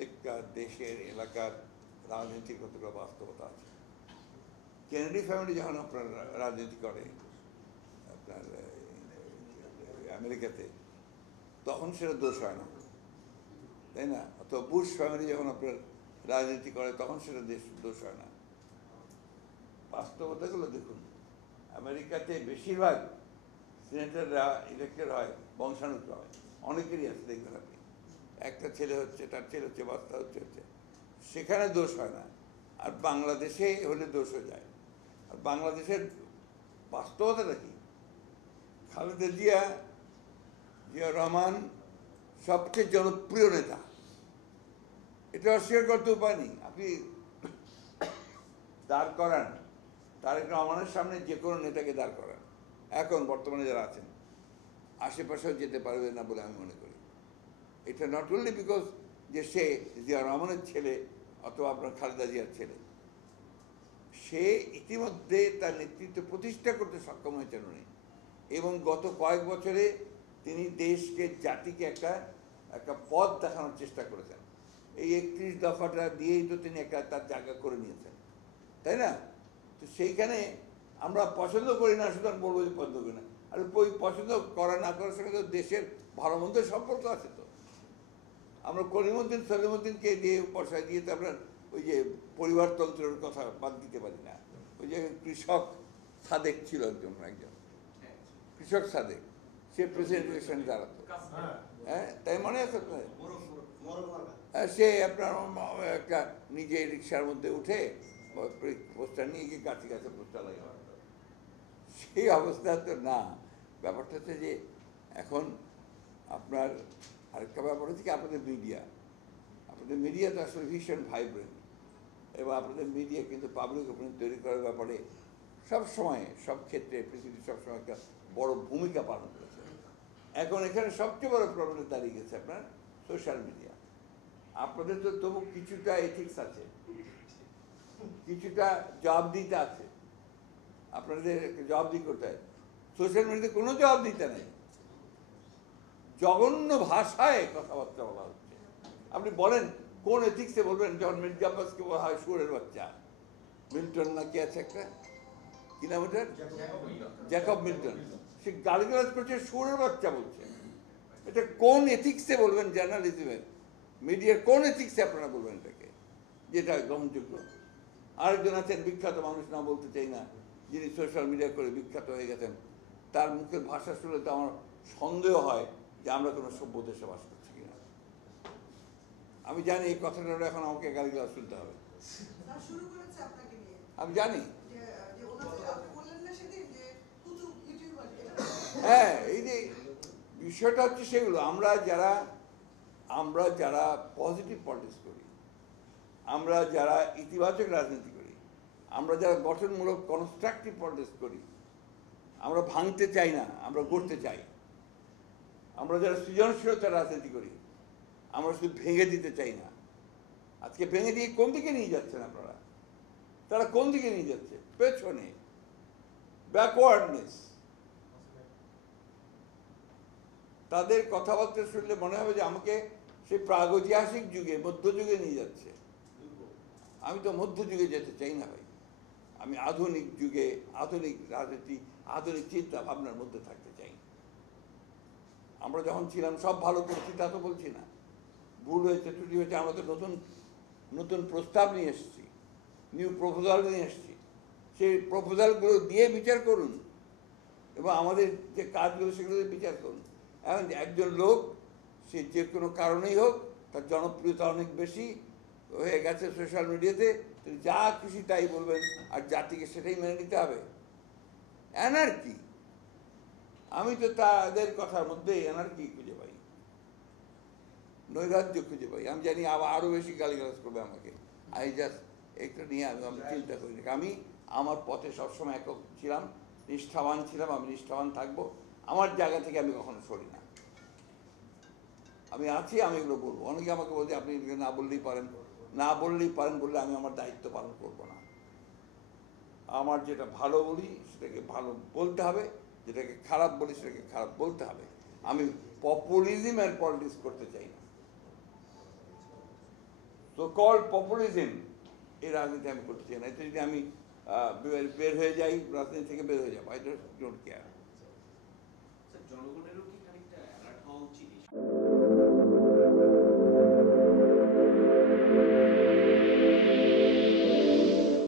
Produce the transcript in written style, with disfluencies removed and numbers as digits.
প্রত্যেকটা দেশের এলাকার রাজনীতির কতটা বাস্তবতা আছে। কেনেডি ফ্যামিলি যখন আপনার রাজনীতি করে আপনার আমেরিকাতে, তখন সেটা দোষ হয় না, তাই না? তো বুশ ফ্যামিলি যখন আপনার রাজনীতি করে, তখন সেটা দোষ হয় না। বাস্তবতাগুলো দেখুন, আমেরিকাতে বেশিরভাগ সিনেটররা ইলেক্টেড হয় বংশানুক্রমে, অনেকেরই আছে, দেখবেন আপনি একটা ছেলে হচ্ছে, তার ছেলে হচ্ছে, বাচ্চা হচ্ছে, সেখানে দোষ হয় না। আর বাংলাদেশে হলে দোষ হয়ে যায়। আর বাংলাদেশের বাস্তবতাটা কি? খালেদা জিয়া রহমান সবচেয়ে জনপ্রিয় নেতা, এটা অস্বীকার করতে উপায় নেই। আপনি দাঁড় করান তারেক রহমানের সামনে যে কোনো নেতাকে দাঁড় করান, এখন বর্তমানে যারা আছেন, আশেপাশেও যেতে পারবে না বলে আমি মনে করি। এটা নট অনলি বিকজ যে সে জিয়া রহমানের ছেলে অথবা আপনার খালেদা জিয়ার ছেলে, সে ইতিমধ্যে তার নেতৃত্ব প্রতিষ্ঠা করতে সক্ষম হয়েছেন উনি, এবং গত কয়েক বছরে তিনি দেশকে, জাতিকে একটা পথ দেখানোর চেষ্টা করেছেন। এই 31 দফাটা দিয়েই তো তিনি তার জায়গা করে নিয়েছেন, তাই না? তো সেইখানে আমরা পছন্দ করি না, সুতরাং বলবো যে পছন্দ করি না। আর ওই পছন্দ করা না করার সঙ্গে তো দেশের ভালো মন্দের সম্পর্ক আছে। তো আমরা কলিমুদ্দিন সলিমুদ্দিনকে দিয়ে বসায় দিয়ে তো আপনার ওই যে পরিবারতন্ত্রের কথা বাদ দিতে পারি না। ওই যে কৃষক সাদেক ছিল একজন কৃষক সাদেক, সে প্রেসিডেন্ট ইলেকশনে দাঁড়াতো, হ্যাঁ, তাই মনে আছে আপনার? সে আপনার একটা নিজে রিক্সার মধ্যে উঠে পোস্টার নিয়ে গিয়ে কাছে কাছে পোস্টার লাগে, সেই অবস্থা তো না। ব্যাপারটা হচ্ছে যে এখন আপনার আরেকটা ব্যাপার হচ্ছে কি, আপনাদের মিডিয়া তো আসলে ভীষণ ভাইব্রেন্ট, এবং আপনাদের মিডিয়া কিন্তু পাবলিক ওপিনিয়ন তৈরি করার ব্যাপারে সব সময়, সব ক্ষেত্রে, পৃথিবীর সবসময় একটা বড় ভূমিকা পালন করেছে। এখন এখানে সবচেয়ে বড় প্রবলেম দাঁড়িয়ে গেছে আপনার সোশ্যাল মিডিয়া। আপনাদের তো তবু কিছুটা এথিক্স আছে, কিছুটা জবাবদিহিতা আছে, আপনাদের জবাবদিহি করতে হয়। সোশ্যাল মিডিয়াতে কোনো জবাবদিহিতা নেই, জঘন্য ভাষায় কথাবার্তা বলা হচ্ছে। আপনি বলেন কোন এথিক্সে বলবেন যখন মির্জা আব্বাসকে বলা হয় শুয়োরের বাচ্চা? মিল্টন না কি আছে একটা, কি নাম ওটার, জ্যাকব মিল্টন, সে গালিগালাজ করছে, শুয়োরের বাচ্চা বলছে। এটা কোন এথিক্সে বলবেন? জার্নালিজমের, মিডিয়ার কোন এথিক্সে আপনারা বলবেন এটাকে, যেটা গ্রহণযোগ্য? আরেকজন আছেন বিখ্যাত মানুষ, না বলতে চাই না, যিনি সোশ্যাল মিডিয়া করে বিখ্যাত হয়ে গেছেন, তার মুখের ভাষা শুনলে তো আমার সন্দেহ হয় যে আমরা কোনো সভ্য দেশে বাস করছি কিনা। আমি জানি এই কথাটা এখন আমাকে গালিগালাজ শুনতে হবে, আমি জানি। হ্যাঁ, এই যে বিষয়টা হচ্ছে সেগুলো, আমরা যারা পজিটিভ পলিটিক্স করি, আমরা যারা ইতিবাচক রাজনীতি করি, আমরা যারা গঠনমূলক কনস্ট্রাকটিভ পলিটিক্স করি, আমরা ভাঙতে চাই না, আমরা গড়তে চাই। আমরা যারা সৃজনশীলতার রাজনীতি করি, আমরা শুধু ভেঙে দিতে চাই না। আজকে ভেঙে দিয়ে কোন দিকে নিয়ে যাচ্ছেন আপনারা? তারা কোন দিকে নিয়ে যাচ্ছে? পেছনে, ব্যাকওয়ার্ডনেস। তাদের কথাবার্তা শুনলে মনে হবে যে আমাকে সেই প্রাগৈতিহাসিক যুগে, মধ্যযুগে নিয়ে যাচ্ছে। আমি তো মধ্যযুগে যেতে চাই না ভাই, আমি আধুনিক যুগে, আধুনিক রাজনীতি, আধুনিক চিন্তা ভাবনার মধ্যে থাকতে চাই। আমরা যখন ছিলাম সব ভালো করেছি তা তো বলছি না, ভুল হয়েছে, ত্রুটি হয়েছে, আমরা তো নতুন নতুন প্রস্তাব নিয়ে এসেছি, নিউ প্রপোজাল নিয়ে এসেছি। সেই প্রপোজালগুলো দিয়ে বিচার করুন, এবং আমাদের যে কাজগুলো সেগুলো দিয়ে বিচার করুন। এখন একজন লোক, সে যে কোনো কারণেই হোক, তার জনপ্রিয়তা অনেক বেশি হয়ে গেছে সোশ্যাল মিডিয়াতে, তিনি যা খুশি তাই বলবেন, আর জাতিকে সেটাই মেনে নিতে হবে। অ্যানার্কি, আমি তো তাদের কথার মধ্যে অ্যানার্কি খুঁজে পাই, নৈরাজ্য খুঁজে পাই। আমি জানি আরও বেশি গালিগালাজ করবে আমাকে, একটু নিয়ে আমি চিন্তা করি না। আমি আমার পথে সবসময় একক ছিলাম, নিষ্ঠাবান ছিলাম, আমি নিষ্ঠাবান থাকবো। আমার জায়গা থেকে আমি কখনো সরি না, আমি আছি, আমি এগুলো বলবো। অনেকে আমাকে বলছে আপনি না বললেই পারেন, না বললেই পারেন বললে আমি আমার দায়িত্ব পালন করবো না। আমার যেটা ভালো বলি সেটাকে ভালো বলতে হবে, যেটাকে খারাপ বলি সেটাকে খারাপ বলতে হবে। আমি পপুলিজম আর পলিটিক্স করতে চাই না। তো কল পপুলিজম এই রাজনীতি আমি করতে চাই না। এতে যদি আমি বের হয়ে যাই, রাজনীতি থেকে বের হয়ে যাবো, আই ডোন্ট কেয়ার।